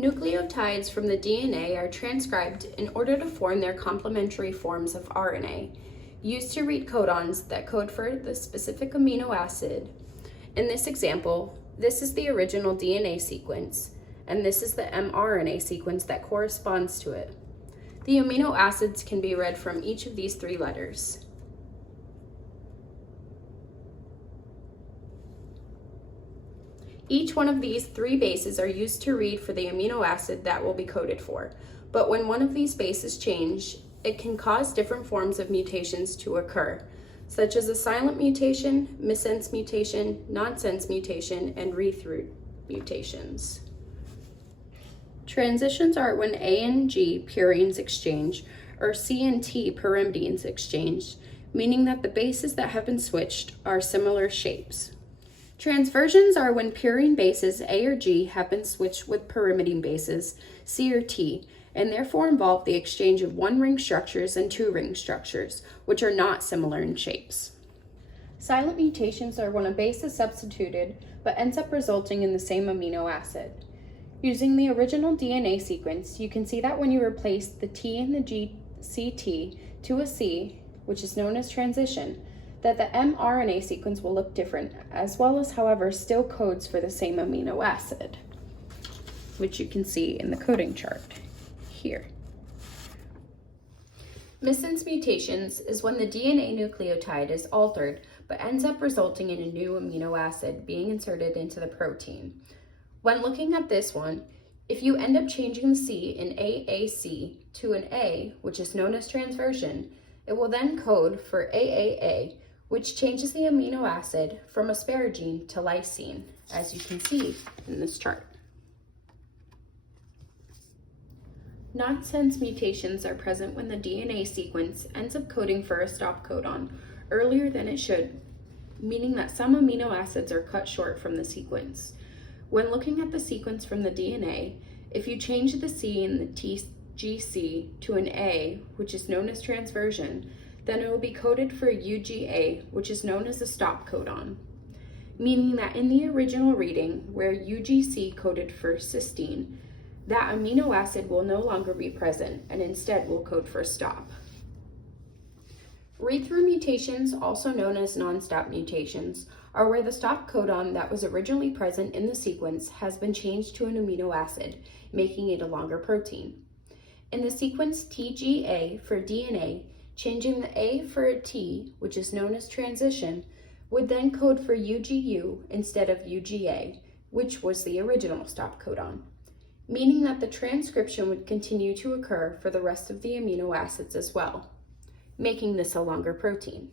Nucleotides from the DNA are transcribed in order to form their complementary forms of RNA, used to read codons that code for the specific amino acid. In this example, this is the original DNA sequence, and this is the mRNA sequence that corresponds to it. The amino acids can be read from each of these three letters. Each one of these three bases are used to read for the amino acid that will be coded for, but when one of these bases change, it can cause different forms of mutations to occur, such as a silent mutation, missense mutation, nonsense mutation, and read-through mutations. Transitions are when A and G purines exchange, or C and T pyrimidines exchange, meaning that the bases that have been switched are similar shapes. Transversions are when purine bases A or G have been switched with pyrimidine bases C or T, and therefore involve the exchange of one-ring structures and two-ring structures, which are not similar in shapes. Silent mutations are when a base is substituted but ends up resulting in the same amino acid. Using the original DNA sequence, you can see that when you replace the T and the GCT to a C, which is known as transition, that the mRNA sequence will look different, as well as, however, still codes for the same amino acid, which you can see in the coding chart here. Missense mutations is when the DNA nucleotide is altered but ends up resulting in a new amino acid being inserted into the protein. When looking at this one, if you end up changing the C in AAC to an A, which is known as transversion, it will then code for AAA, which changes the amino acid from asparagine to lysine, as you can see in this chart. Nonsense mutations are present when the DNA sequence ends up coding for a stop codon earlier than it should, meaning that some amino acids are cut short from the sequence. When looking at the sequence from the DNA, if you change the C in the TGC to an A, which is known as transversion, then it will be coded for UGA, which is known as a stop codon, meaning that in the original reading, where UGC coded for cysteine, that amino acid will no longer be present and instead will code for stop. Read-through mutations, also known as non-stop mutations, are where the stop codon that was originally present in the sequence has been changed to an amino acid, making it a longer protein. In the sequence TGA for DNA, changing the A for a T, which is known as transition, would then code for UGU instead of UGA, which was the original stop codon, meaning that the transcription would continue to occur for the rest of the amino acids as well, making this a longer protein.